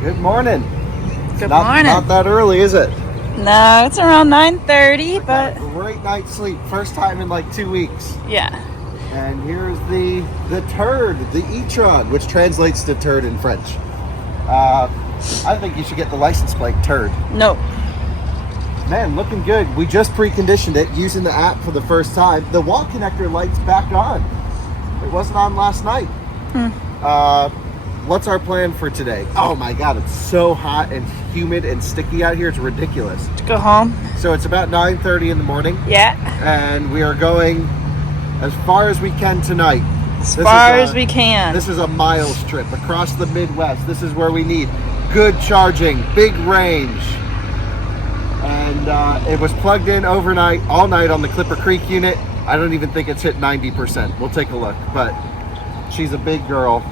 Good morning. Good morning. Not that early, is it? No, it's around 9:30, but Great night's sleep. First time in like 2 weeks. yeah. And here's the turd, the E-Tron, which translates to turd in French. I think you should get the license plate turd. No. Man, looking good. We just preconditioned it using the app for the first time. The wall connector light's back on. It wasn't on last night. What's our plan for today? Oh my God, it's so hot and humid and sticky out here. It's ridiculous. To go home. So it's about 9:30 in the morning. Yeah. And we are going as far as we can tonight. As far as we can. This is a miles trip across the Midwest. This is where we need good charging, big range. And it was plugged in overnight, all night on the Clipper Creek unit. I don't even think it's hit 90%. We'll take a look. But she's a big girl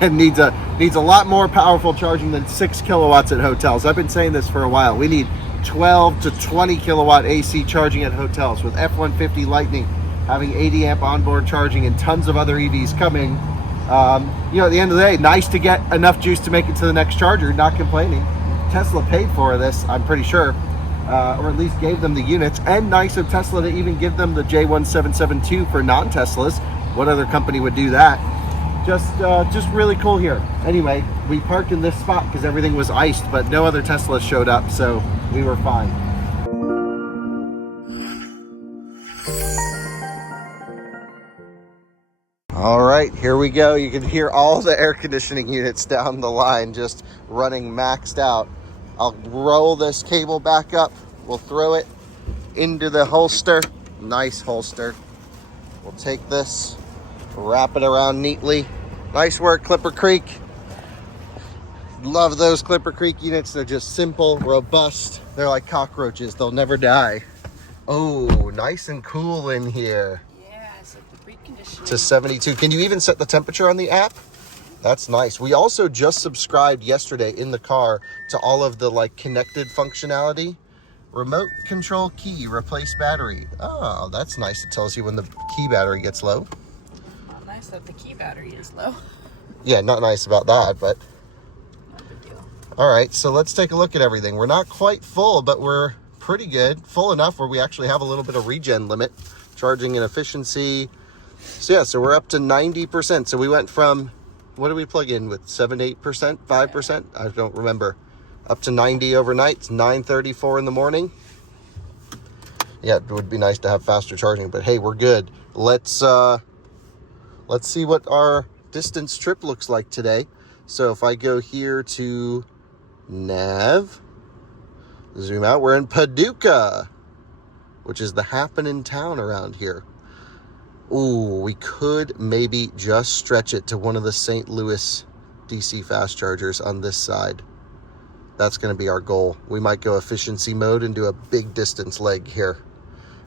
and needs a lot more powerful charging than 6 kilowatts at hotels. I've been saying this for a while. We need 12 to 20 kilowatt AC charging at hotels with F-150 Lightning having 80 amp onboard charging and tons of other EVs coming. At the end of the day, nice to get enough juice to make it to the next charger. Not complaining. Tesla paid for this, I'm pretty sure, or at least gave them the units. And nice of Tesla to even give them the J1772 for non-Teslas. What other company would do that? Just really cool here. Anyway, we parked in this spot because everything was iced, but no other Teslas showed up, so we were fine. All right, here we go. You can hear all the air conditioning units down the line just running maxed out. I'll roll this cable back up. We'll throw it into the holster. Nice holster. We'll take this, wrap it around neatly. Nice work, Clipper Creek. Love those Clipper Creek units. They're just simple, robust. They're like cockroaches. They'll never die. Oh, nice and cool in here. To 72. Can you even set the temperature on the app? That's nice. We also just subscribed yesterday in the car to all of the connected functionality. Remote control key, replace battery. Oh, that's nice. It tells you when the key battery gets low. Not nice that the key battery is low. Yeah, not nice about that, but no big deal. All right, so let's take a look at everything. We're not quite full, but we're pretty good. Full enough where we actually have a little bit of regen limit, charging and efficiency. So we're up to 90%. So we went from, what did we plug in with? 7, 8%, 5%? I don't remember. Up to 90 overnight. It's 9:34 in the morning. Yeah, it would be nice to have faster charging, but hey, we're good. Let's see what our distance trip looks like today. So if I go here to nav, zoom out, we're in Paducah, which is the happening town around here. Ooh, we could maybe just stretch it to one of the St. Louis DC fast chargers on this side. That's going to be our goal. We might go efficiency mode and do a big distance leg here.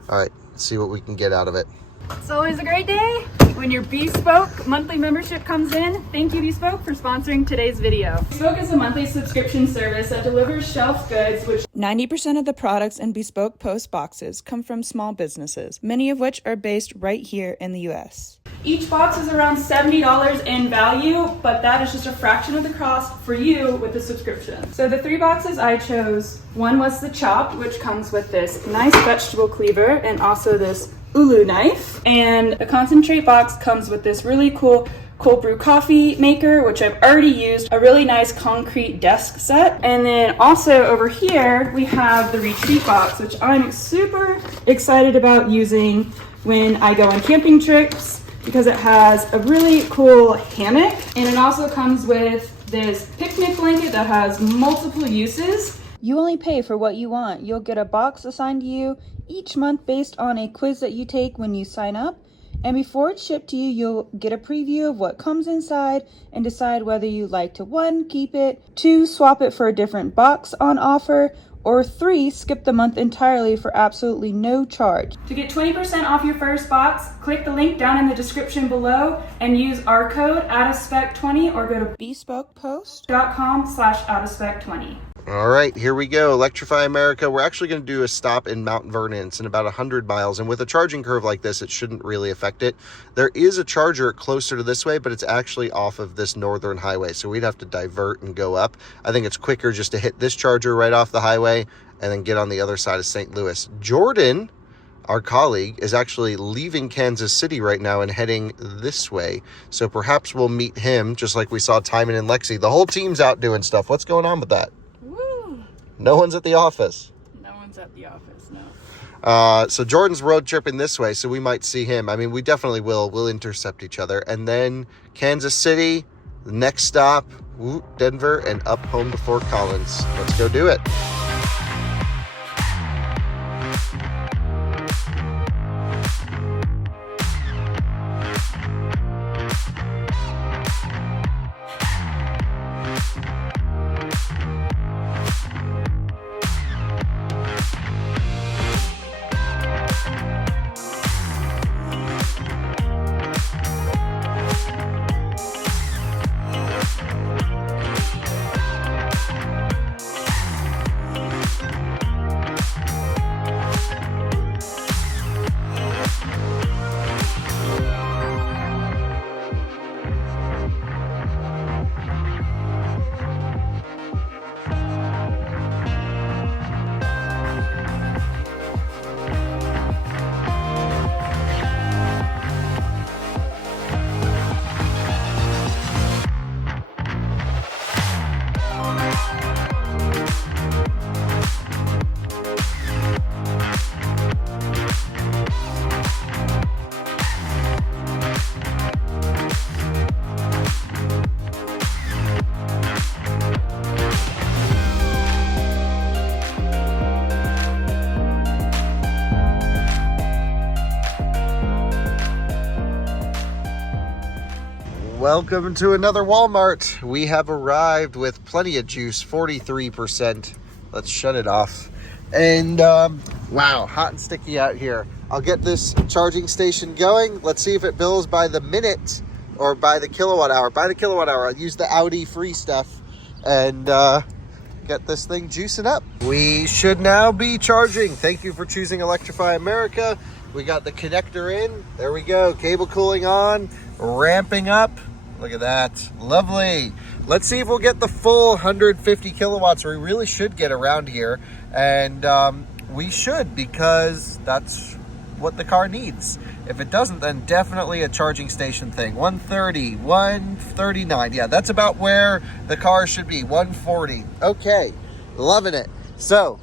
All right, let's see what we can get out of it. It's always a great day when your Bespoke monthly membership comes in. Thank you, Bespoke, for sponsoring today's video. Bespoke is a monthly subscription service that delivers shelf goods, which 90% of the products in Bespoke Post boxes come from small businesses, many of which are based right here in the U.S. Each box is around $70 in value, but that is just a fraction of the cost for you with the subscription. So the 3 boxes I chose, one was the chopped, which comes with this nice vegetable cleaver and also this Ulu knife, and the concentrate box comes with this really cool cold brew coffee maker, which I've already used, a really nice concrete desk set. And then also over here we have the retreat box, which I'm super excited about using when I go on camping trips because it has a really cool hammock, and it also comes with this picnic blanket that has multiple uses. You only pay for what you want. You'll get a box assigned to you each month based on a quiz that you take when you sign up. And before it's shipped to you, you'll get a preview of what comes inside and decide whether you'd like to 1, keep it, 2, swap it for a different box on offer, or 3, skip the month entirely for absolutely no charge. To get 20% off your first box, click the link down in the description below and use our code OUTOFSPEC20 or go to bespokepost.com/bespokepost.com/OUTOFSPEC20. All right, here we go. Electrify America. We're actually going to do a stop in Mount Vernon. It's in about 100 miles. And with a charging curve like this, it shouldn't really affect it. There is a charger closer to this way, but it's actually off of this northern highway. So we'd have to divert and go up. I think it's quicker just to hit this charger right off the highway and then get on the other side of St. Louis. Jordan, our colleague, is actually leaving Kansas City right now and heading this way. So perhaps we'll meet him, just like we saw Timon and Lexi. The whole team's out doing stuff. What's going on with that? No one's at the office. No one's at the office, no. So Jordan's road tripping this way, so we might see him. I mean, we definitely will. We'll intercept each other. And then Kansas City, the next stop, Denver, and up home to Fort Collins. Let's go do it. Welcome to another Walmart. We have arrived with plenty of juice, 43%. Let's shut it off. And wow, hot and sticky out here. I'll get this charging station going. Let's see if it bills by the minute or by the kilowatt hour. By the kilowatt hour, I'll use the Audi free stuff and get this thing juicing up. We should now be charging. Thank you for choosing Electrify America. We got the connector in. There we go. Cable cooling on, ramping up. Look at that. Lovely. Let's see if we'll get the full 150 kilowatts. We really should get around here. And we should, because that's what the car needs. If it doesn't, then definitely a charging station thing. 130, 139. Yeah, that's about where the car should be. 140. Okay. Loving it. So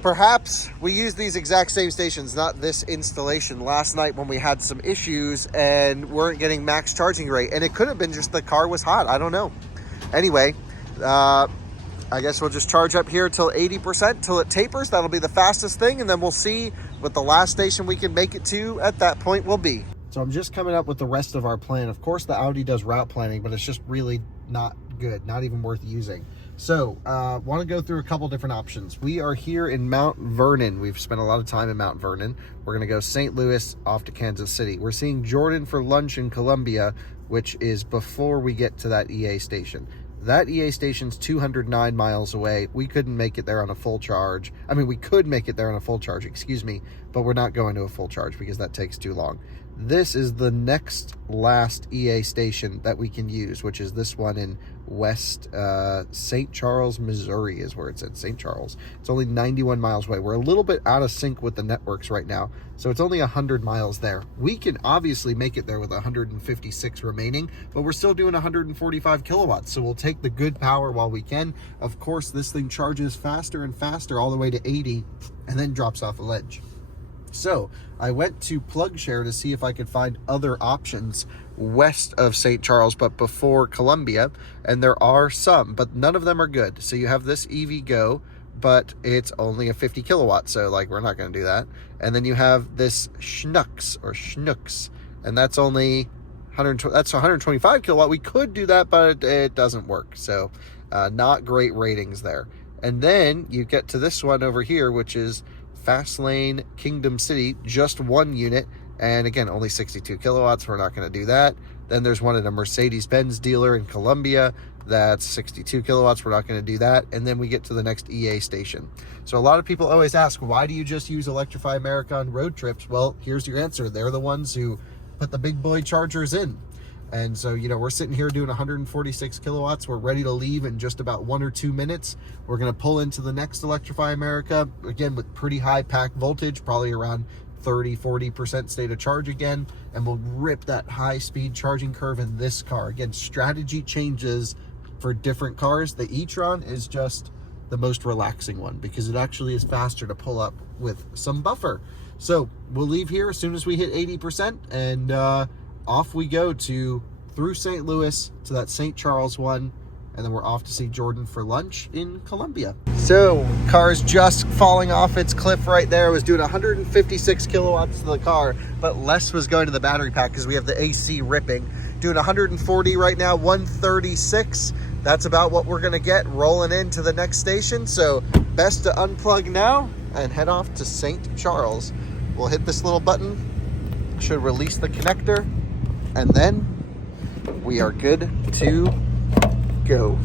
perhaps we use these exact same stations, not this installation, last night when we had some issues and weren't getting max charging rate. And it could have been just the car was hot. I don't know. Anyway, I guess we'll just charge up here till 80%, till it tapers. That'll be the fastest thing. And then we'll see what the last station we can make it to at that point will be. So I'm just coming up with the rest of our plan. Of course, the Audi does route planning, but it's just really not good, not even worth using. So, want to go through a couple different options. We are here in Mount Vernon. We've spent a lot of time in Mount Vernon. We're going to go St. Louis off to Kansas City. We're seeing Jordan for lunch in Columbia, which is before we get to that EA station. That EA station's 209 miles away. We couldn't make it there on a full charge. I mean, we could make it there on a full charge, excuse me, but we're not going to a full charge because that takes too long. This is the next last EA station that we can use, which is this one in West St. Charles, Missouri is where it's at, St. Charles. It's only 91 miles away. We're a little bit out of sync with the networks right now, so it's only 100 miles there. We can obviously make it there with 156 remaining, but we're still doing 145 kilowatts, so we'll take the good power while we can. Of course, this thing charges faster and faster all the way to 80 and then drops off a ledge. So I went to PlugShare to see if I could find other options west of St. Charles, but before Columbia, and there are some, but none of them are good. So you have this EV Go, but it's only a 50 kilowatt, so like we're not going to do that. And then you have this Schnooks, and that's only 120. That's 125 kilowatt. We could do that, but it doesn't work. So not great ratings there. And then you get to this one over here, which is Fastlane Kingdom City, just one unit, and again only 62 kilowatts. We're not going to do that. Then there's one at a Mercedes-Benz dealer in Columbia. That's 62 kilowatts. We're not going to do that. And then we get to the next EA station. So a lot of people always ask, why do you just use Electrify America on road trips? Well, here's your answer. They're the ones who put the big boy chargers in. And so, you know, we're sitting here doing 146 kilowatts. We're ready to leave in just about 1 or 2 minutes. We're going to pull into the next Electrify America, again, with pretty high pack voltage, probably around 30-40% state of charge again, and we'll rip that high speed charging curve in this car. Again, strategy changes for different cars. The E-Tron is just the most relaxing one because it actually is faster to pull up with some buffer. So we'll leave here as soon as we hit 80%, and off we go through St. Louis to that St. Charles one, and then we're off to see Jordan for lunch in Columbia. So car's just falling off its cliff right there. It was doing 156 kilowatts to the car, but less was going to the battery pack because we have the AC ripping. Doing 140 right now, 136. That's about what we're gonna get rolling into the next station. So best to unplug now and head off to St. Charles. We'll hit this little button, should release the connector, and then we are good to go.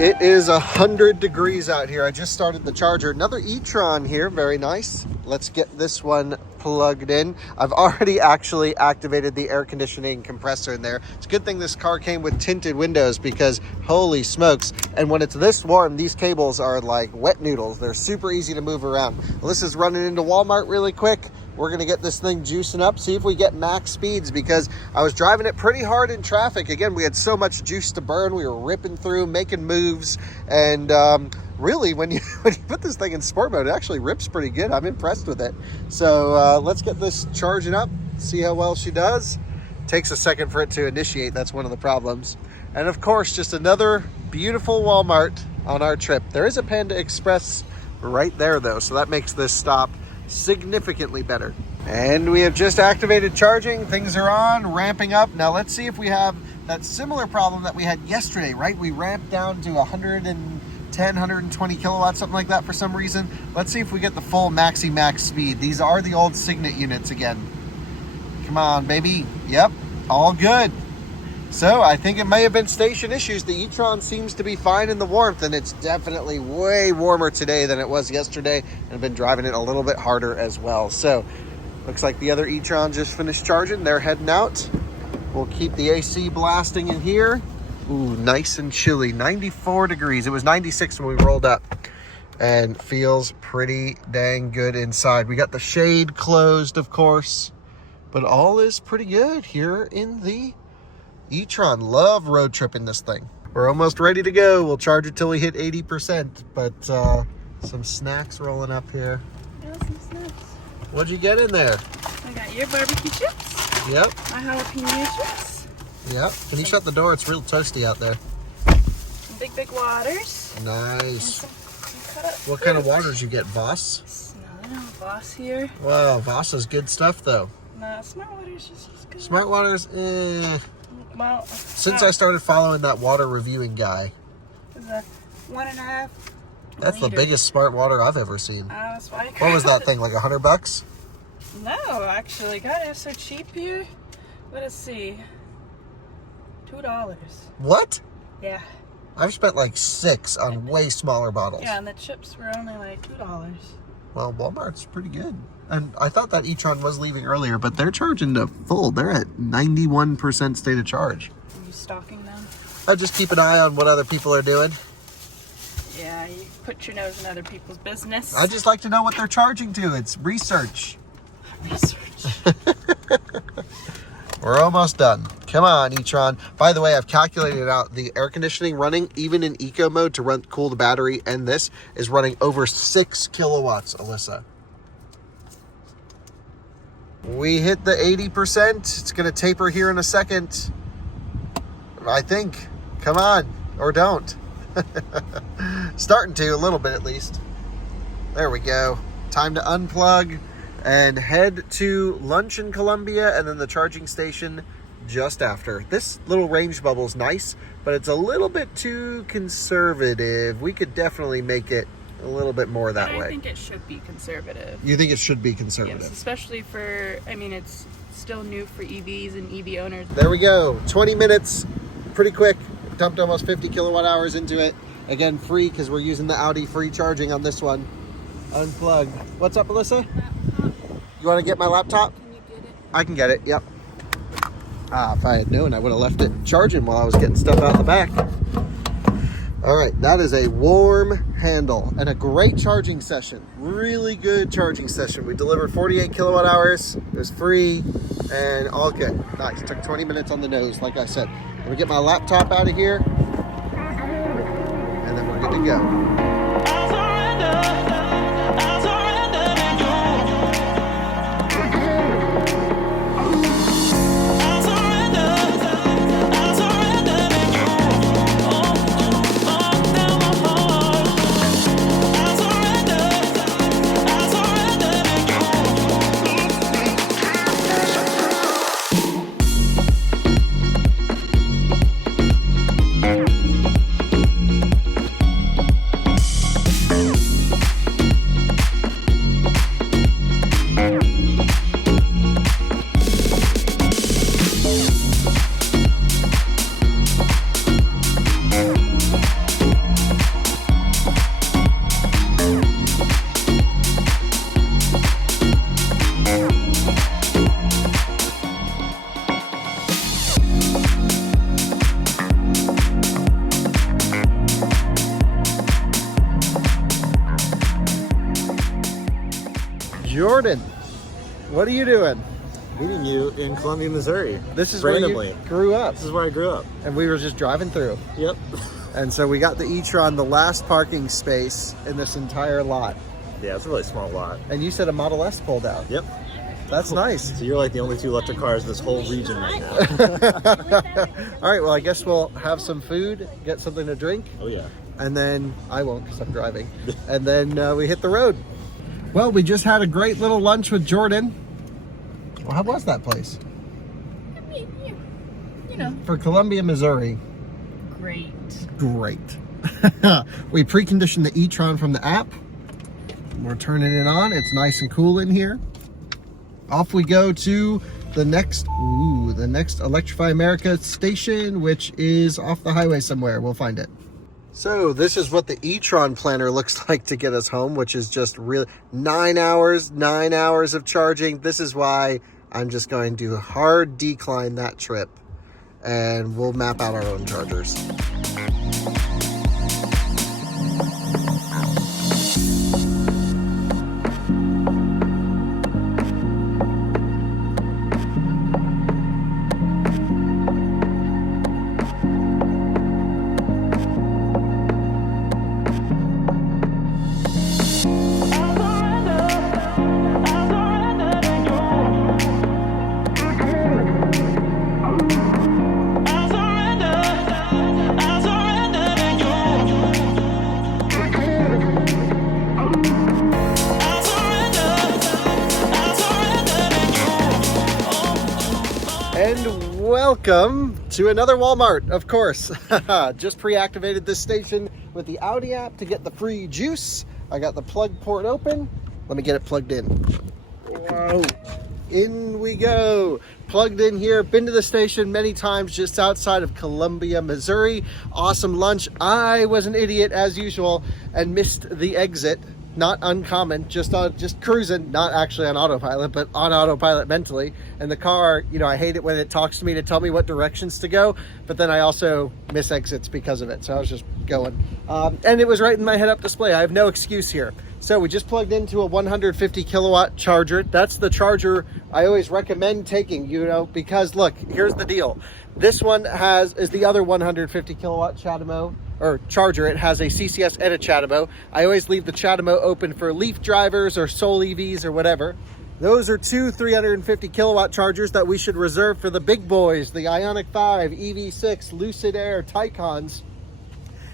It is 100 degrees out here. I just started the charger. Another E-Tron here, very nice. Let's get this one plugged in. I've already actually activated the air conditioning compressor in there. It's a good thing this car came with tinted windows because holy smokes. And when it's this warm, these cables are like wet noodles. They're super easy to move around. Alyssa's running into Walmart really quick. We're gonna get this thing juicing up, see if we get max speeds, because I was driving it pretty hard in traffic. Again, we had so much juice to burn. We were ripping through, making moves, and really, when you put this thing in sport mode, it actually rips pretty good. I'm impressed with it. So let's get this charging up, see how well she does. Takes a second for it to initiate. That's one of the problems. And of course, just another beautiful Walmart on our trip. There is a Panda Express right there though, so that makes this stop significantly better. And we have just activated charging. Things are on, ramping up. Now let's see if we have that similar problem that we had yesterday, right? We ramped down to 110, 120 kilowatts, something like that for some reason. Let's see if we get the full maxi max speed. These are the old Signet units again. Come on, baby. Yep, all good. So I think it may have been station issues. The E-Tron seems to be fine in the warmth, and it's definitely way warmer today than it was yesterday, and I've been driving it a little bit harder as well. So looks like the other E-Tron just finished charging. They're heading out. We'll keep the AC blasting in here. Ooh, nice and chilly, 94 degrees. It was 96 when we rolled up, and feels pretty dang good inside. We got the shade closed, of course, but all is pretty good here in the E-Tron. Love road tripping this thing. We're almost ready to go. We'll charge it till we hit 80%, but some snacks rolling up here. Yeah, some snacks. What'd you get in there? I got your barbecue chips. Yep. My jalapeno chips. Yep. Can you shut the door? It's real toasty out there. Some big waters. Nice. Some cut up What kind of waters you get, Voss? No, Voss here. Wow, Voss is good stuff though. Nah, Smart Water's just as good. Smart Waters, Well, Since I started following that water reviewing guy. It's a 1.5 That's the biggest smart water I've ever seen. That's why What was that thing, like $100? No, actually, God, it's so cheap here. Let us see. $2. What? Yeah. I've spent like $6 on way smaller bottles. Yeah, and the chips were only like $2. Well, Walmart's pretty good. And I thought that E-Tron was leaving earlier, but they're charging to full. They're at 91% state of charge. Are you stalking them? I just keep an eye on what other people are doing. Yeah, you put your nose in other people's business. I just like to know what they're charging to. It's research. Research. We're almost done. Come on, E-Tron. By the way, I've calculated out the air conditioning running, even in eco mode to cool the battery, and this is running over 6 kilowatts, Alyssa. We hit the 80%. It's going to taper here in a second. I think. Come on. Or don't. Starting to, a little bit at least. There we go. Time to unplug and head to lunch in Columbia and then the charging station just after. This little range bubble is nice, but it's a little bit too conservative. We could definitely make it a little bit more that way. I think it should be conservative. You think it should be conservative? Yes, especially for, I mean, it's still new for EVs and EV owners. There we go. 20 minutes. Pretty quick. Dumped almost 50 kilowatt hours into it. Again, free because we're using the Audi free charging on this one. Unplugged. What's up, Alyssa? You want to get my laptop? Can you get it? I can get it, yep. If I had known, I would have left it charging while I was getting stuff out the back. All right, that is a warm handle and a great charging session. Really good charging session. We delivered 48 kilowatt hours. It was free and all good. Nice. Took 20 minutes on the nose, like I said. I'm gonna get my laptop out of here and then we're good to go. Jordan, what are you doing? Meeting you in Columbia, Missouri. This is randomly. where you grew up. This is where I grew up. And we were just driving through. Yep. And so we got the E-Tron, the last parking space in this entire lot. Yeah, it's a really small lot. And you said a Model S pulled out. Yep. That's nice. So you're like the only 2 electric cars in this whole region right now. All right, well, I guess we'll have some food, get something to drink. Oh, yeah. And then I won't because I'm driving. And then we hit the road. Well, we just had a great little lunch with Jordan. Well, how was that place? I mean, you know, For Columbia, Missouri. great. Great. We preconditioned the E-Tron from the app. We're turning it on. It's nice and cool in here. Off we go to the next Electrify America station, which is off the highway somewhere. We'll find it. So this is what the E-Tron planner looks like to get us home, which is just really 9 hours of charging. This is why I'm just going to hard decline that trip and we'll map out our own chargers. Welcome to another Walmart, of course. Just pre-activated this station with the Audi app to get the free juice. I got the plug port open. Let me get it plugged in. Whoa. In we go. Plugged in here. Been to the station many times just outside of Columbia, Missouri. Awesome lunch. I was an idiot as usual and missed the exit. Not uncommon, just cruising, not actually on autopilot, but on autopilot mentally. And the car, you know, I hate it when it talks to me to tell me what directions to go, but then I also miss exits because of it. So I was just going. And it was right in my head-up display. I have no excuse here. So we just plugged into a 150 kilowatt charger. That's the charger I always recommend taking, you know, because look, here's the deal. This one is the other 150 kilowatt CHAdeMO or charger. It has a CCS and a CHAdeMO. I always leave the CHAdeMO open for Leaf drivers or Soul EVs or whatever. Those are two 350 kilowatt chargers that we should reserve for the big boys, the Ioniq 5, EV6, Lucid Air, Taycons.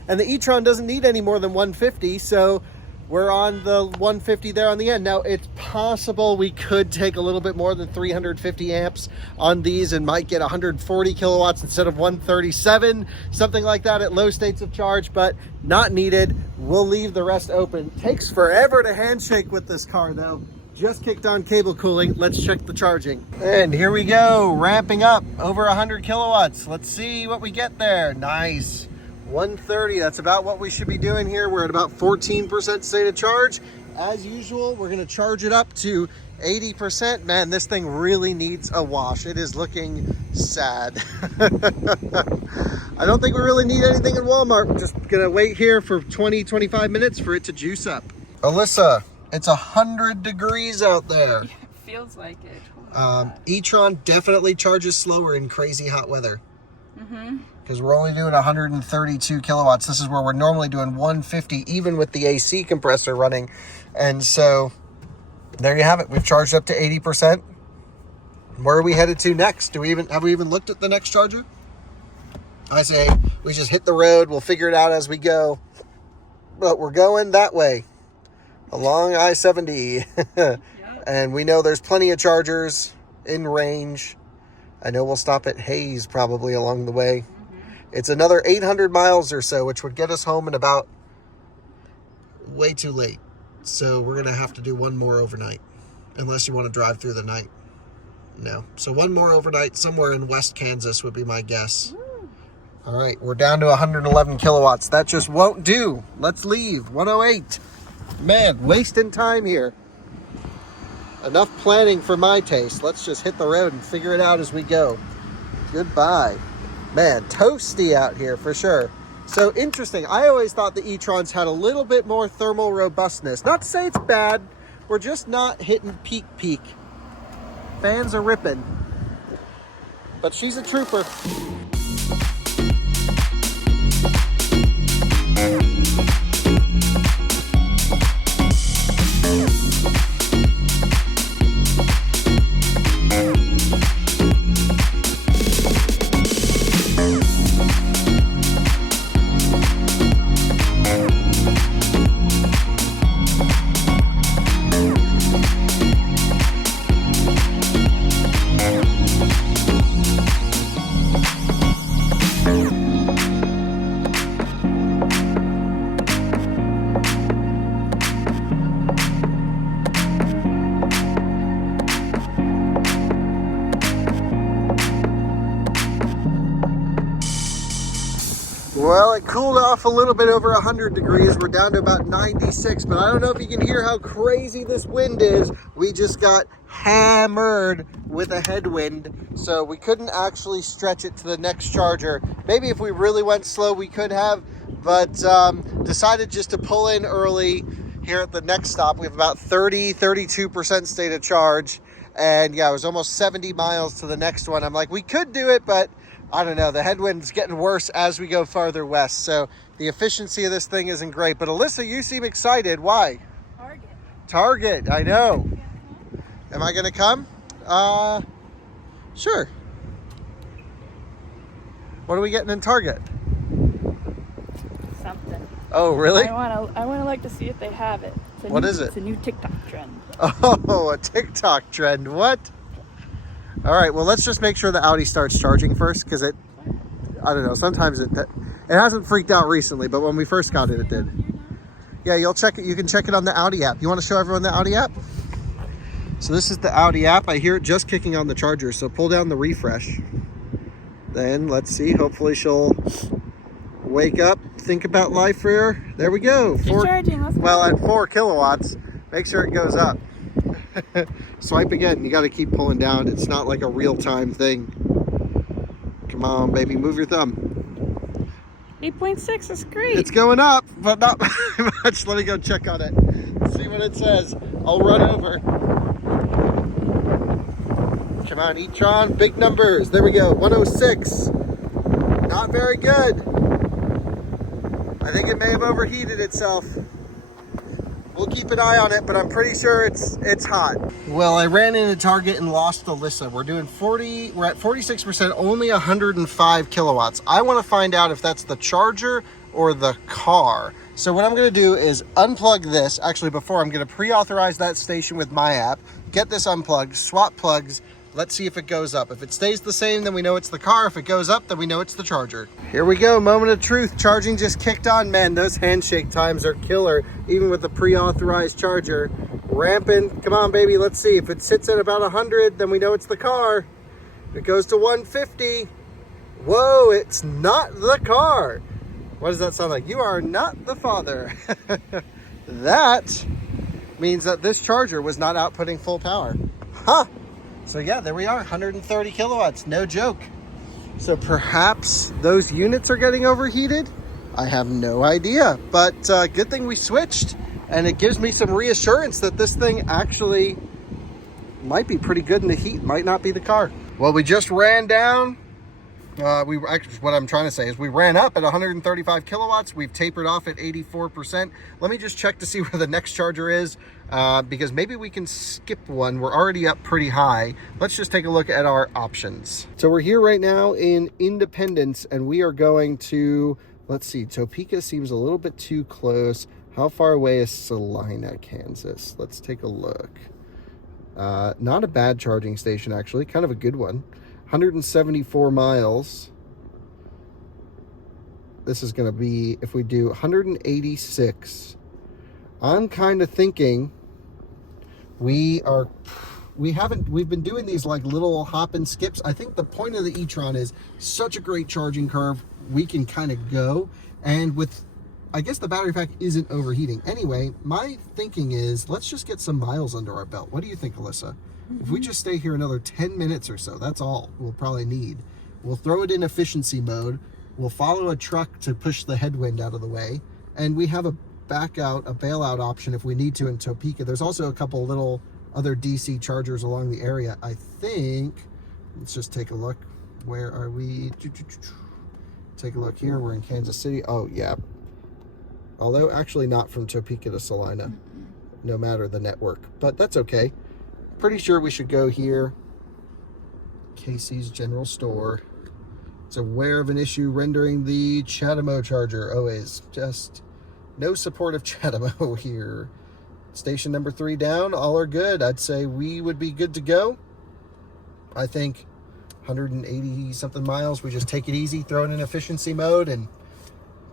And the E-Tron doesn't need any more than 150, so we're on the 150 there on the end. Now, it's possible we could take a little bit more than 350 amps on these and might get 140 kilowatts instead of 137, something like that at low states of charge, but not needed. We'll leave the rest open. Takes forever to handshake with this car, though. Just kicked on cable cooling. Let's check the charging. And here we go, ramping up over 100 kilowatts. Let's see what we get there. Nice. 130, that's about what we should be doing here. We're at about 14% state of charge. As usual, we're gonna charge it up to 80%. Man, this thing really needs a wash. It is looking sad. I don't think we really need anything in Walmart. We're just gonna wait here for 20, 25 minutes for it to juice up. Alyssa, it's 100 degrees out there. It feels like it. Oh E-Tron definitely charges slower in crazy hot weather. Because we're only doing 132 kilowatts. This is where we're normally doing 150, even with the AC compressor running. And so there you have it. We've charged up to 80%. Where are we headed to next? Have we even looked at the next charger? I say we just hit the road. We'll figure it out as we go. But we're going that way along I-70. Yep. And we know there's plenty of chargers in range. I know we'll stop at Hayes probably along the way. It's another 800 miles or so, which would get us home in about way too late. So we're going to have to do one more overnight, unless you want to drive through the night. No. So one more overnight somewhere in West Kansas would be my guess. All right, we're down to 111 kilowatts. That just won't do. Let's leave. 108. Man, wasting time here. Enough planning for my taste. Let's just hit the road and figure it out as we go. Goodbye. Man, toasty out here for sure. So interesting. I always thought the E-Trons had a little bit more thermal robustness. Not to say it's bad. We're just not hitting peak. Fans are ripping. But she's a trooper. Well, it cooled off a little bit over 100 degrees. We're down to about 96, but I don't know if you can hear how crazy this wind is. We just got hammered with a headwind, so we couldn't actually stretch it to the next charger. Maybe if we really went slow, we could have, but decided just to pull in early here at the next stop. We have about 32% state of charge, and yeah, it was almost 70 miles to the next one. I'm like, we could do it, but I don't know, the headwind's getting worse as we go farther west, so the efficiency of this thing isn't great. But Alyssa, you seem excited. Why? Target, I know. Am I gonna come? Sure. What are we getting in Target? Something. Oh, really? I wanna like to see if they have it. What is it? It's a new TikTok trend. Oh, a TikTok trend. What? All right, well, let's just make sure the Audi starts charging first, because I don't know, sometimes it hasn't freaked out recently, but when we first got it, it did. Yeah, you'll check it. You can check it on the Audi app. You want to show everyone the Audi app? So this is the Audi app. I hear it just kicking on the charger, so pull down the refresh. Then let's see, hopefully she'll wake up, think about life for her. There we go. Charging, let's go. Well, at 4 kilowatts, make sure it goes up. Swipe again. You got to keep pulling down. It's not like a real-time thing. Come on, baby, move your thumb. 8.6 is great. It's going up, but not very much. Let me go check on it. See what it says. I'll run over. Come on, E-Tron, big numbers. There we go, 106. Not very good. I think it may have overheated itself. We'll keep an eye on it, but I'm pretty sure it's hot. Well, I ran into Target and lost Alyssa. We're at 46%, only 105 kilowatts. I want to find out if that's the charger or the car. So what I'm going to do is unplug this. Actually, before, I'm going to pre-authorize that station with my app, get this unplugged, swap plugs. Let's see if it goes up. If it stays the same, then we know it's the car. If it goes up, then we know it's the charger. Here we go, moment of truth. Charging just kicked on. Man, those handshake times are killer, even with the pre-authorized charger. Ramping. Come on, baby, let's see. If it sits at about 100, then we know it's the car. If it goes to 150, whoa, it's not the car. What does that sound like? You are not the father. That means that this charger was not outputting full power. Huh. So yeah, there we are, 130 kilowatts, no joke. So perhaps those units are getting overheated? I have no idea, but good thing we switched, and it gives me some reassurance that this thing actually might be pretty good in the heat, might not be the car. Well, we just ran down. What I'm trying to say is we ran up at 135 kilowatts. We've tapered off at 84%. Let me just check to see where the next charger is, because maybe we can skip one. We're already up pretty high. Let's just take a look at our options. So we're here right now in Independence, and we are going to, let's see, Topeka seems a little bit too close. How far away is Salina, Kansas? Let's take a look. Not a bad charging station, actually. Kind of a good one. 174 miles. This is going to be, if we do 186, I'm kind of thinking we've been doing these like little hop and skips. I think the point of the E-Tron is such a great charging curve. We can kind of go, and with, I guess the battery pack isn't overheating. Anyway, my thinking is let's just get some miles under our belt. What do you think, Alyssa? If we just stay here another 10 minutes or so, that's all we'll probably need. We'll throw it in efficiency mode. We'll follow a truck to push the headwind out of the way. And we have a bailout option if we need to in Topeka. There's also a couple little other DC chargers along the area. I think, let's just take a look. Where are we? Take a look here. We're in Kansas City. Oh, yeah. Although actually not from Topeka to Salina, no matter the network. But that's okay. Pretty sure we should go here. Casey's General Store. It's aware of an issue rendering the Chatamo charger always. Just no support of Chatamo here. Station number 3 down. All are good. I'd say we would be good to go. I think 180 something miles. We just take it easy, throw it in efficiency mode, and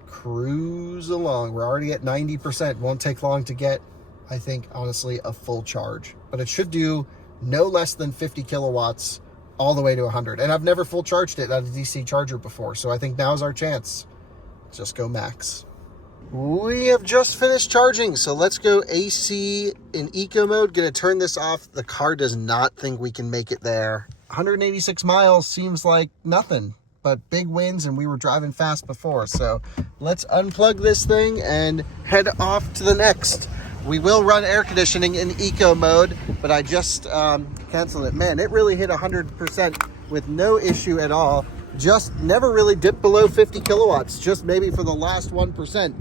cruise along. We're already at 90%. Won't take long to get, I think, honestly, a full charge. But it should do no less than 50 kilowatts all the way to 100. And I've never full charged it at a DC charger before, so I think now's our chance. Just go max. We have just finished charging, so let's go AC in eco mode. Gonna turn this off. The car does not think we can make it there. 186 miles seems like nothing, but big wins, and we were driving fast before. So let's unplug this thing and head off to the next. We will run air conditioning in eco mode, but I just canceled it. Man, it really hit 100% with no issue at all. Just never really dipped below 50 kilowatts, just maybe for the last 1%.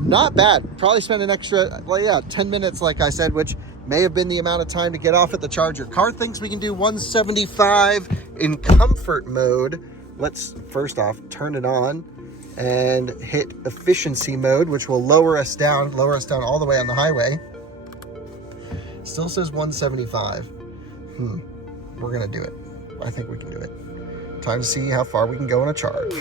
Not bad. Probably spent an extra, 10 minutes, like I said, which may have been the amount of time to get off at the charger. Car thinks we can do 175 in comfort mode. Let's first off turn it on and hit efficiency mode, which will lower us down all the way on the highway. Still says 175. We're gonna do it. I think we can do it. Time to see how far we can go on a charge.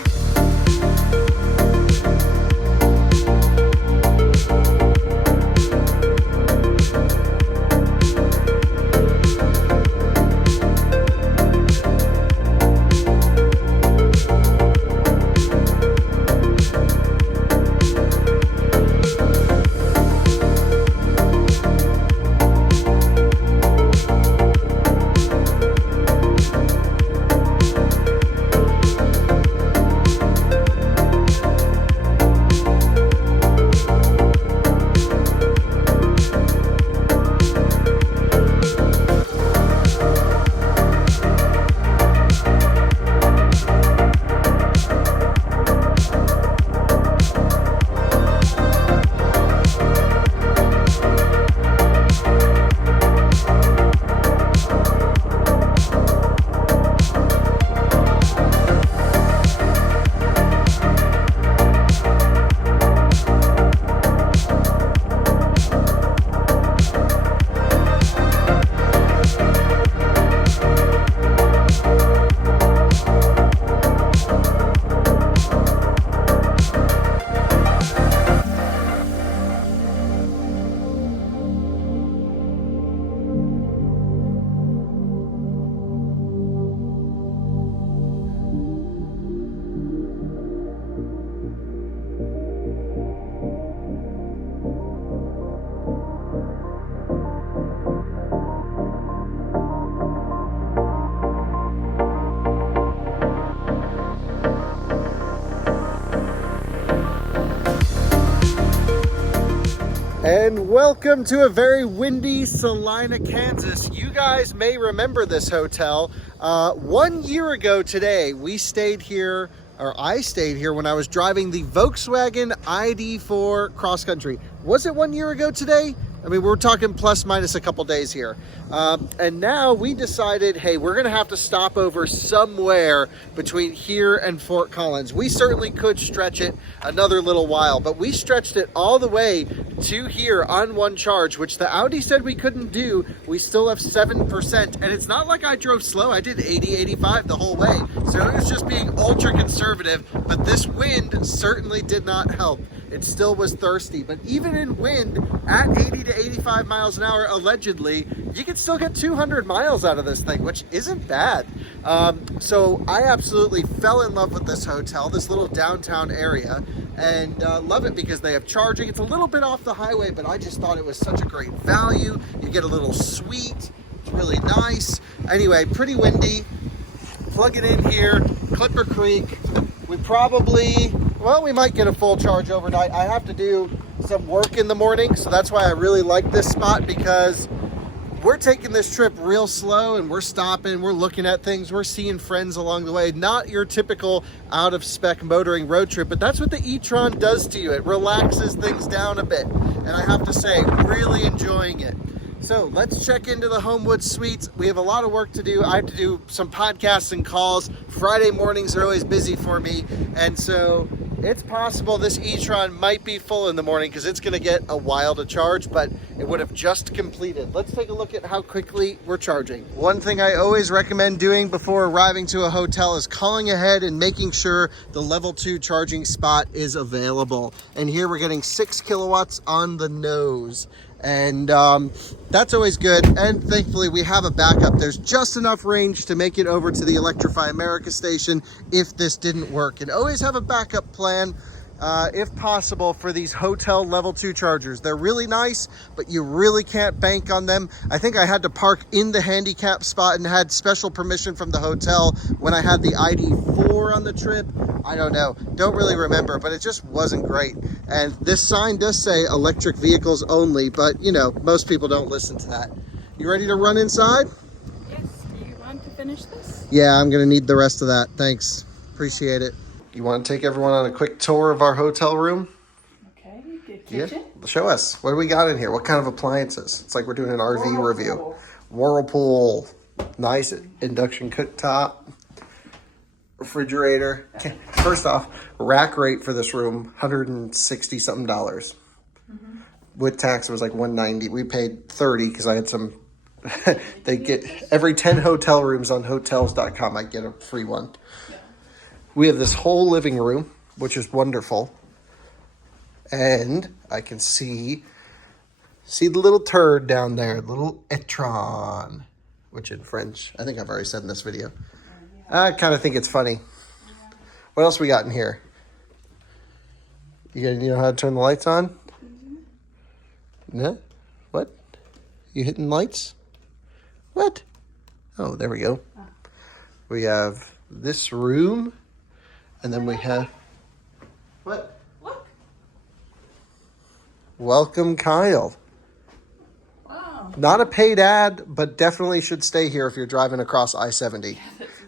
And welcome to a very windy Salina, Kansas. You guys may remember this hotel. 1 year ago today, we stayed here, or I stayed here when I was driving the Volkswagen ID4 cross country. Was it 1 year ago today? I mean, we're talking plus minus a couple days here. And now we decided, hey, we're gonna have to stop over somewhere between here and Fort Collins. We certainly could stretch it another little while, but we stretched it all the way to here on one charge, which the Audi said we couldn't do. We still have 7%. And it's not like I drove slow. I did 80, 85 the whole way. So it was just being ultra conservative, but this wind certainly did not help. It still was thirsty, but even in wind at 80 to 85 miles an hour, allegedly, you can still get 200 miles out of this thing, which isn't bad. So I absolutely fell in love with this hotel, this little downtown area, and love it because they have charging. It's a little bit off the highway, but I just thought it was such a great value. You get a little suite, it's really nice. Anyway, pretty windy. Plug it in here, Clipper Creek. We probably, well, we might get a full charge overnight. I have to do some work in the morning, so that's why I really like this spot, because we're taking this trip real slow and we're stopping, we're looking at things, we're seeing friends along the way. Not your typical out of spec motoring road trip, but that's what the E-Tron does to you. It relaxes things down a bit. And I have to say, really enjoying it. So let's check into the Homewood Suites. We have a lot of work to do. I have to do some podcasts and calls. Friday mornings are always busy for me. And so it's possible this E-Tron might be full in the morning because it's going to get a while to charge, but it would have just completed. Let's take a look at how quickly we're charging. One thing I always recommend doing before arriving to a hotel is calling ahead and making sure the level 2 charging spot is available. And here we're getting 6 kilowatts on the nose. And that's always good, and thankfully we have a backup. There's just enough range to make it over to the Electrify America station if this didn't work. And always have a backup plan if possible for these hotel level 2 chargers. They're really nice, but you really can't bank on them. I think I had to park in the handicap spot and had special permission from the hotel when I had the ID4 on the trip. I don't know, don't really remember, but it just wasn't great. And this sign does say electric vehicles only, but you know, most people don't listen to that. You ready to run inside? Yes, do you want to finish this? Yeah, I'm gonna need the rest of that. Thanks, appreciate it. You want to take everyone on a quick tour of our hotel room? Okay, good kitchen. Yeah, show us. What do we got in here? What kind of appliances? It's like we're doing an RV review. Whirlpool, nice induction cooktop, refrigerator. Okay. First off, rack rate for this room, $160 something. With tax, it was like $190. We paid $30 because I had some They get every 10 hotel rooms on hotels.com. I get a free one. We have this whole living room, which is wonderful. And I can see the little turd down there, little E-Tron, which in French, I think I've already said in this video. I kind of think it's funny. What else we got in here? You know how to turn the lights on? No? What? You hitting lights? What? Oh, there we go. We have this room, and then we have... What? Look. Welcome, Kyle. Wow. Not a paid ad, but definitely should stay here if you're driving across I-70.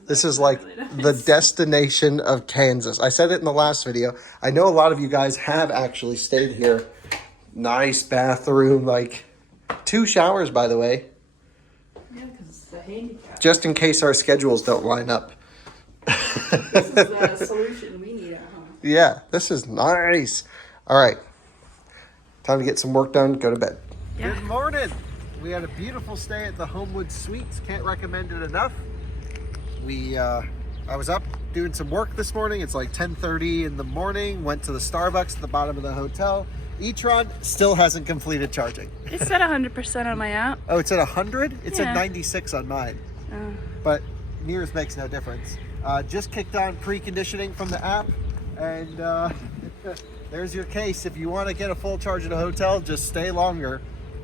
This is like the destination of Kansas. I said it in the last video. I know a lot of you guys have actually stayed here. Nice bathroom, like 2 showers, by the way. Yeah, because it's the handicap. Just in case our schedules don't line up. This is the solution we need at home. Yeah, this is nice. All right. Time to get some work done, go to bed. Yeah. Good morning. We had a beautiful stay at the Homewood Suites. Can't recommend it enough. I was up doing some work this morning. It's like 10:30 in the morning. Went to the Starbucks at the bottom of the hotel. E-Tron still hasn't completed charging. It's at 100% on my app. Oh, it's at 100? It's Yeah. at 96 on mine. Oh. But nears makes no difference. Just kicked on preconditioning from the app, and there's your case. If you want to get a full charge at a hotel, just stay longer,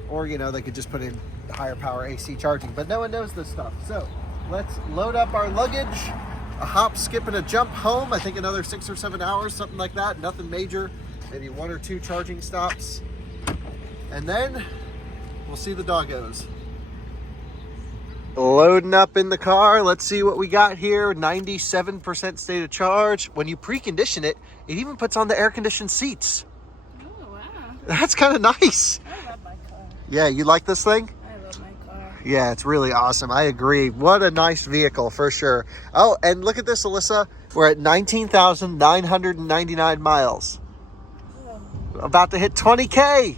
or they could just put in higher power AC charging. But no one knows this stuff, so let's load up our luggage. A hop, skip, and a jump home. I think another 6 or 7 hours, something like that. Nothing major. Maybe 1 or 2 charging stops, and then we'll see the doggos. Loading up in the car. Let's see what we got here. 97% state of charge. When you precondition it, it even puts on the air-conditioned seats. Oh, wow. That's kind of nice. I love my car. Yeah, you like this thing? I love my car. Yeah, it's really awesome. I agree. What a nice vehicle for sure. Oh, and look at this, Alyssa. We're at 19,999 miles. About to hit 20K.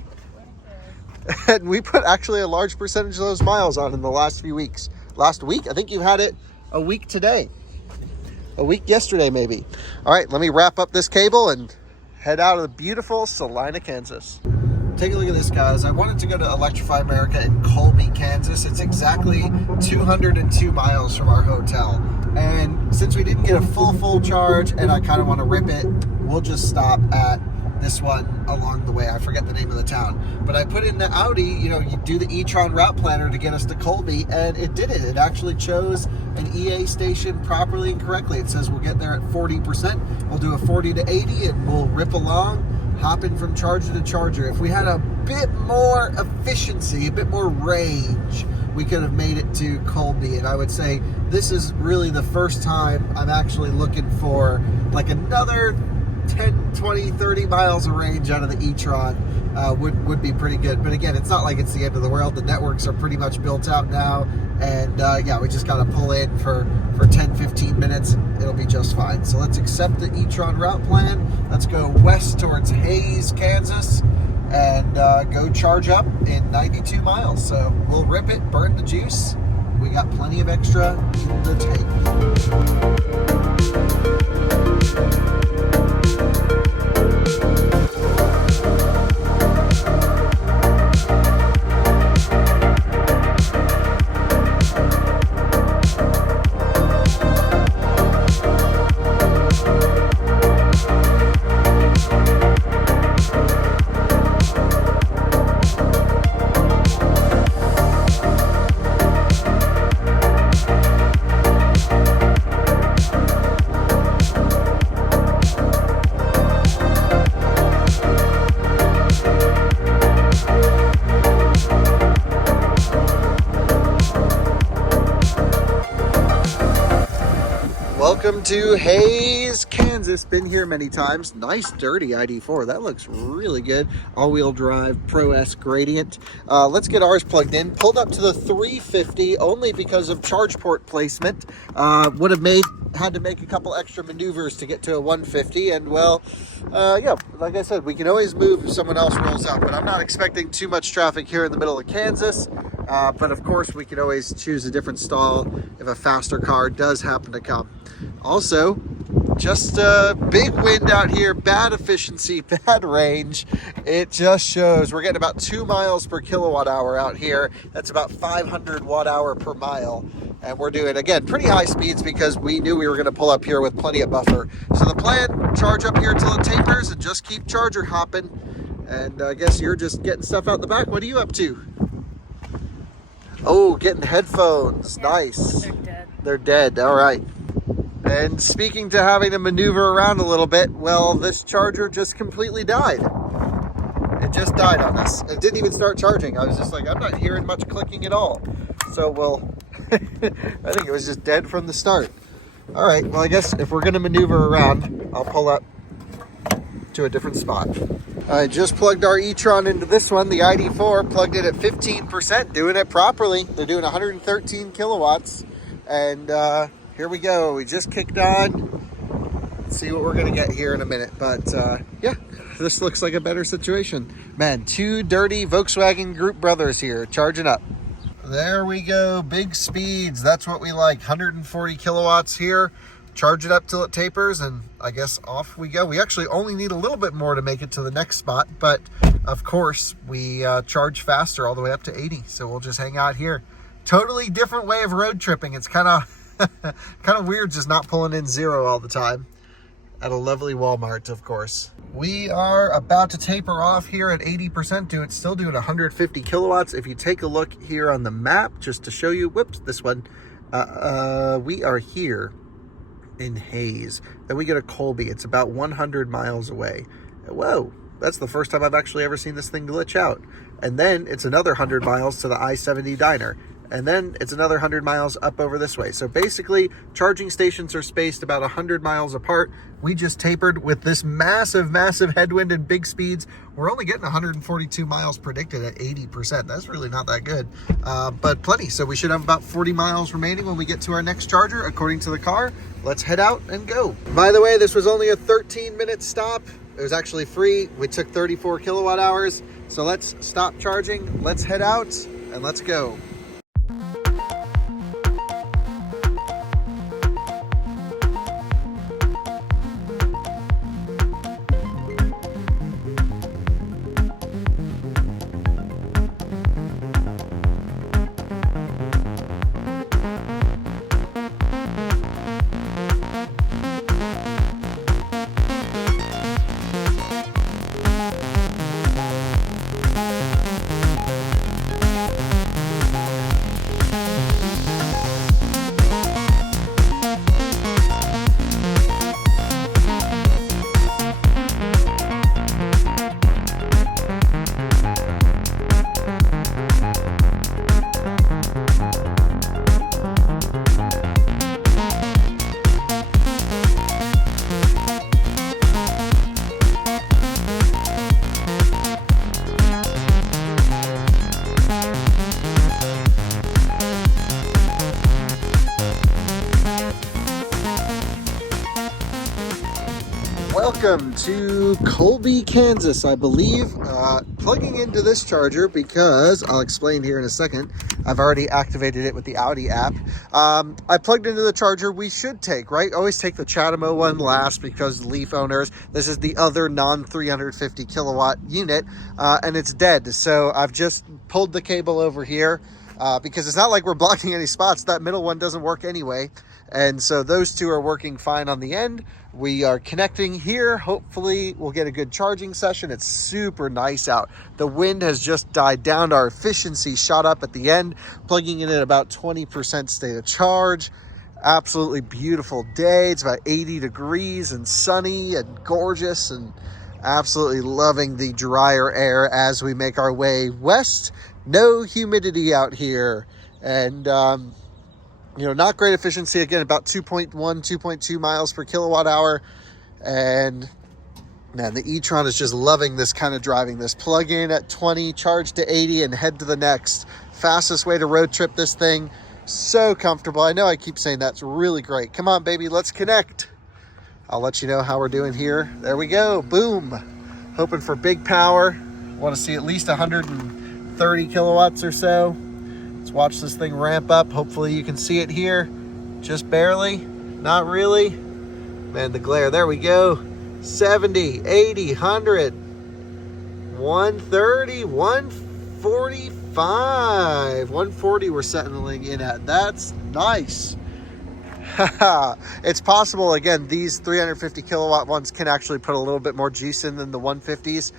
And we put actually a large percentage of those miles on in the last few weeks. Last week, I think you had it a week today. A week yesterday, maybe. All right, let me wrap up this cable and head out of the beautiful Salina, Kansas. Take a look at this, guys. I wanted to go to Electrify America in Colby, Kansas. It's exactly 202 miles from our hotel. And since we didn't get a full charge and I kind of want to rip it, we'll just stop at this one along the way. I forget the name of the town, but I put in the Audi, you do the E-Tron route planner to get us to Colby, and it did it. It actually chose an EA station properly and correctly. It says we'll get there at 40%. We'll do a 40 to 80 and we'll rip along, hopping from charger to charger. If we had a bit more efficiency, a bit more range, we could have made it to Colby. And I would say this is really the first time I'm actually looking for like another 10, 20, 30 miles of range out of the E-Tron would be pretty good. But again, it's not like it's the end of the world. The networks are pretty much built out now. And yeah, we just got to pull in for 10, 15 minutes. And it'll be just fine. So let's accept the E-Tron route plan. Let's go west towards Hays, Kansas, and go charge up in 92 miles. So we'll rip it, burn the juice. We got plenty of extra in the tank. Welcome to Hays, Kansas. Been here many times. Nice dirty ID4. That looks really good. All-wheel drive, Pro S gradient. Let's get ours plugged in. Pulled up to the 350 only because of charge port placement. Would have had to make a couple extra maneuvers to get to a 150. And well, yeah, like I said, we can always move if someone else rolls out. But I'm not expecting too much traffic here in the middle of Kansas. But of course, we can always choose a different stall if a faster car does happen to come. Also, just a big wind out here, bad efficiency, bad range. It just shows we're getting about 2 miles per kilowatt hour out here. That's about 500 watt hour per mile. And we're doing, again, pretty high speeds because we knew we were going to pull up here with plenty of buffer. So the plan, charge up here till it tapers and just keep charger hopping. And I guess you're just getting stuff out the back. What are you up to? Oh, getting headphones. Yeah, nice. They're dead. They're dead. All right. And speaking to having to maneuver around a little bit, well, this charger just completely died. It just died on us. It didn't even start charging. I was just like, I'm not hearing much clicking at all. So, well, I think it was just dead from the start. All right, well, I guess if we're going to maneuver around, I'll pull up to a different spot. I just plugged our E-Tron into this one, the ID4, plugged it at 15%, doing it properly. They're doing 113 kilowatts. And here we go. We just kicked on. Let's see what we're going to get here in a minute. But yeah, this looks like a better situation. Man, 2 dirty Volkswagen Group brothers here charging up. There we go. Big speeds. That's what we like. 140 kilowatts here. Charge it up till it tapers, and I guess off we go. We actually only need a little bit more to make it to the next spot, but of course we charge faster all the way up to 80, so we'll just hang out here. Totally different way of road tripping. It's kind of weird just not pulling in 0 all the time at a lovely Walmart, of course. We are about to taper off here at 80%, still doing 150 kilowatts. If you take a look here on the map, just to show you, whoops, this one, we are here in Hayes. Then we go to Colby. It's about 100 miles away. Whoa, that's the first time I've actually ever seen this thing glitch out. And then it's another 100 miles to the I-70 diner. And then it's another 100 miles up over this way. So basically, charging stations are spaced about 100 miles apart. We just tapered with this massive, massive headwind and big speeds. We're only getting 142 miles predicted at 80%. That's really not that good, but plenty. So we should have about 40 miles remaining when we get to our next charger, according to the car. Let's head out and go. By the way, this was only a 13-minute stop. It was actually free. We took 34 kilowatt hours. So let's stop charging. Let's head out and let's go. Welcome to Colby, Kansas, I believe. Plugging into this charger because, I'll explain here in a second, I've already activated it with the Audi app. I plugged into the charger we should take, right? Always take the Chatamo one last because Leaf owners, this is the other non-350 kilowatt unit, and it's dead. So I've just pulled the cable over here because it's not like we're blocking any spots. That middle one doesn't work anyway. And so those two are working fine on the end. We are connecting here. Hopefully we'll get a good charging session. It's super nice out. The wind has just died down. Our efficiency shot up at the end, plugging in at about 20% state of charge. Absolutely beautiful day. It's about 80 degrees and sunny and gorgeous, and absolutely loving the drier air as we make our way west. No humidity out here. And, you know, not great efficiency. Again, about 2.1, 2.2 miles per kilowatt hour. And man, the E-Tron is just loving this kind of driving. This plug in at 20, charge to 80, and head to the next. Fastest way to road trip this thing. So comfortable. I know I keep saying that's really great. Come on, baby, let's connect. I'll let you know how we're doing here. There we go. Boom. Hoping for big power. Want to see at least 130 kilowatts or so. watch this thing ramp up. Hopefully you can see it here. Just barely. Not really. Man, the glare. There we go. 70, 80, 100, 130, 145. 140 we're settling in at. That's nice. It's possible, again, these 350 kilowatt ones can actually put a little bit more juice in than the 150s,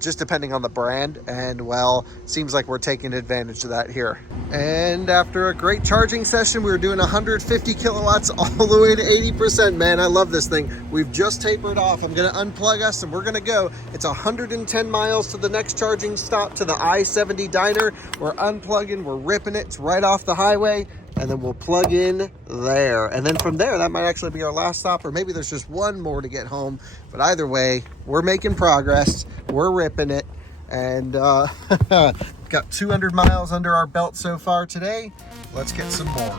just depending on the brand. And well, seems like we're taking advantage of that here. And after a great charging session, we were doing 150 kilowatts all the way to 80%. Man, I love this thing. We've just tapered off. I'm going to unplug us and we're going to go. It's 110 miles to the next charging stop, to the I-70 diner. We're unplugging, we're ripping it. It's right off the highway. And then we'll plug in there. And then from there, that might actually be our last stop, or maybe there's just one more to get home. But either way, we're making progress. We're ripping it. And got 200 miles under our belt so far today. Let's get some more.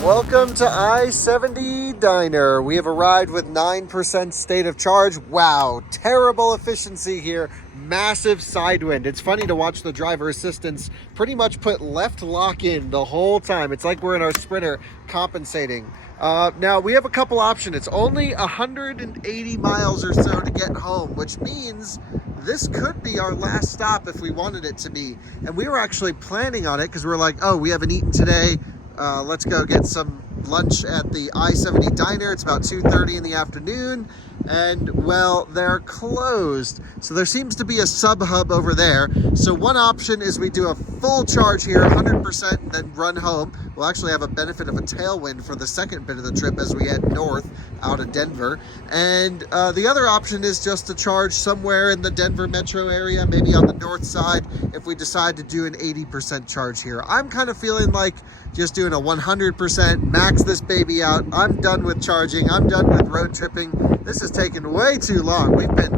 Welcome to I-70 Diner. We have arrived with 9% state of charge. Wow, terrible efficiency here. Massive side wind. It's funny to watch the driver assistance pretty much put left lock in the whole time. It's like we're in our Sprinter compensating. Now, we have a couple options. It's only 180 miles or so to get home, which means this could be our last stop if we wanted it to be. And we were actually planning on it because we were like, oh, we haven't eaten today. Let's go get some lunch at the I-70 Diner. It's about 2:30 in the afternoon. And, well, they're closed. So there seems to be a sub-hub over there. So one option is we do a full charge here, 100%, and then run home. We'll actually have a benefit of a tailwind for the second bit of the trip as we head north out of Denver. And the other option is just to charge somewhere in the Denver metro area, maybe on the north side, if we decide to do an 80% charge here. I'm kind of feeling like just doing a 100%, max this baby out. I'm done with charging. I'm done with road tripping. This has taken way too long. We've been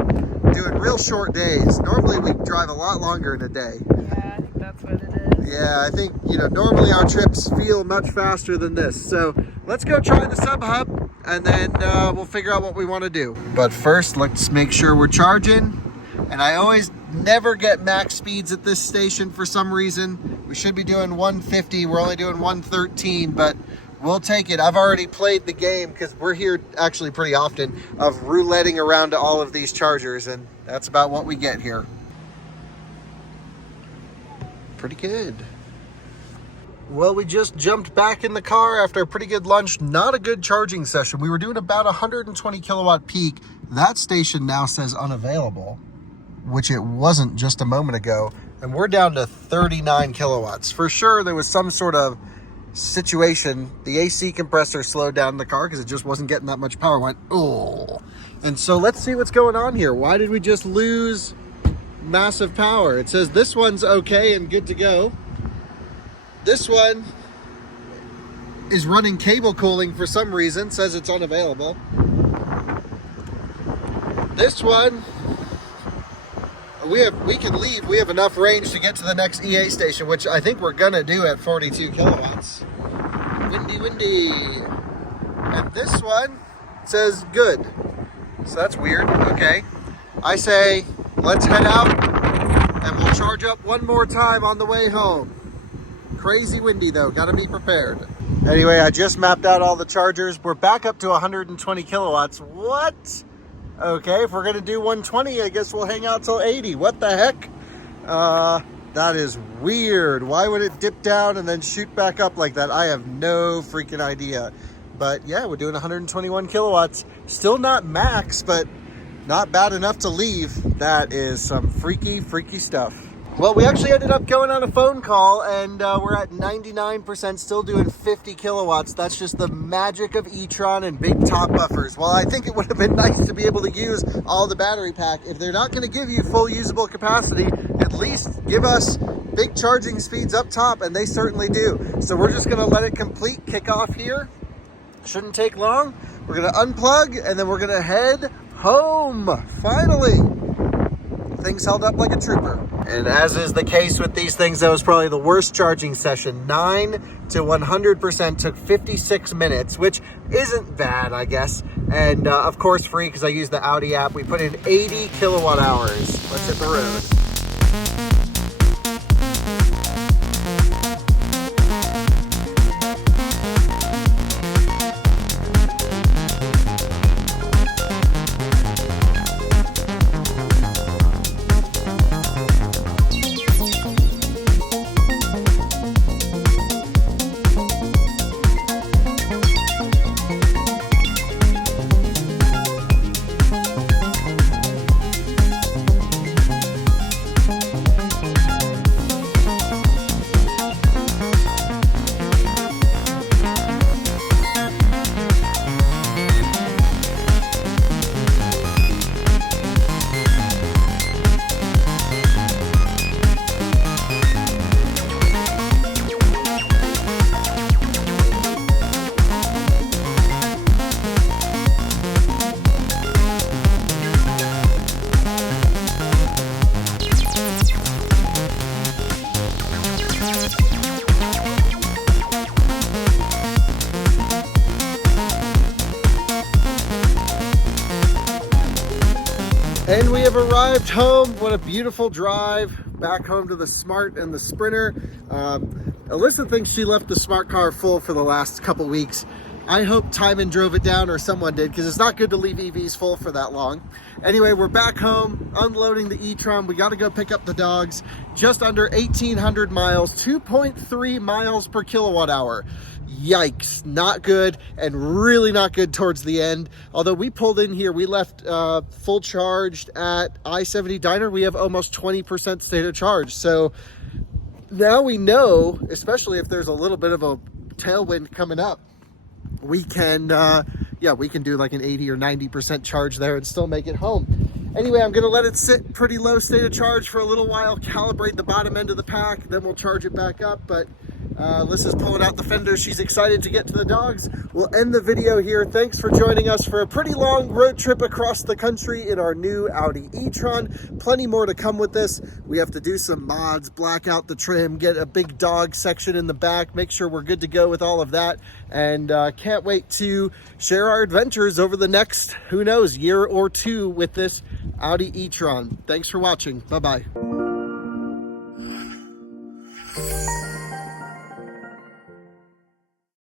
doing real short days. Normally we drive a lot longer in a day. Yeah, I think that's what it is. Yeah, I think, normally our trips feel much faster than this. So let's go try the sub hub and then we'll figure out what we want to do. But first, let's make sure we're charging. And I always never get max speeds at this station for some reason. We should be doing 150. We're only doing 113, but we'll take it. I've already played the game because we're here actually pretty often of rouletting around to all of these chargers, and that's about what we get here. Pretty good. Well, we just jumped back in the car after a pretty good lunch. Not a good charging session. We were doing about 120 kilowatt peak. That station now says unavailable, which it wasn't just a moment ago. And we're down to 39 kilowatts. For sure, there was some sort of situation. The AC compressor slowed down the car because it just wasn't getting that much power. Went, oh. And so let's see what's going on here. Why did we just lose massive power? It says this one's okay and good to go. This one is running cable cooling for some reason, says it's unavailable. This one, we can leave. We have enough range to get to the next EA station, which I think we're gonna do at 42 kilowatts. Windy. And this one says good. So that's weird. Okay. I say let's head out and we'll charge up one more time on the way home. Crazy windy though, gotta be prepared. Anyway, I just mapped out all the chargers. We're back up to 120 kilowatts. What? Okay, if we're gonna do 120, I guess we'll hang out till 80. What the heck? That is weird. Why would it dip down and then shoot back up like that? I have no freaking idea. But yeah, we're doing 121 kilowatts. Still not max, but not bad enough to leave. That is some freaky stuff. Well, we actually ended up going on a phone call, and we're at 99%, still doing 50 kilowatts. That's just the magic of E-Tron and big top buffers. Well, I think it would have been nice to be able to use all the battery pack. If they're not going to give you full usable capacity, at least give us big charging speeds up top, and they certainly do. So we're just going to let it complete kick off here. Shouldn't take long. We're going to unplug, and then we're going to head home. Finally. Things held up like a trooper. And as is the case with these things, that was probably the worst charging session. 9 to 100% took 56 minutes, which isn't bad, I guess. And of course free, because I use the Audi app. We put in 80 kilowatt hours. Let's hit the road. And we have arrived home. What a beautiful drive back home to the Smart and the Sprinter. Alyssa thinks she left the Smart car full for the last couple weeks. I hope Timon drove it down, or someone did, because it's not good to leave EVs full for that long. Anyway, we're back home, unloading the E-Tron. We got to go pick up the dogs. Just under 1,800 miles, 2.3 miles per kilowatt hour. Yikes, not good, and really not good towards the end. Although we pulled in here, we left full charged at I-70 Diner. We have almost 20% state of charge. So now we know, especially if there's a little bit of a tailwind coming up, we can we can do like an 80 or 90% charge there and still make it home. Anyway, I'm gonna let it sit pretty low state of charge for a little while, calibrate the bottom end of the pack, then we'll charge it back up. But Alyssa's pulling out the fender. She's excited to get to the dogs. We'll end the video here. Thanks for joining us for a pretty long road trip across the country in our new Audi E-Tron. Plenty more to come with this. We have to do some mods, black out the trim, get a big dog section in the back, make sure we're good to go with all of that. And can't wait to share our adventures over the next, who knows, year or two with this Audi E-Tron. Thanks for watching. Bye-bye.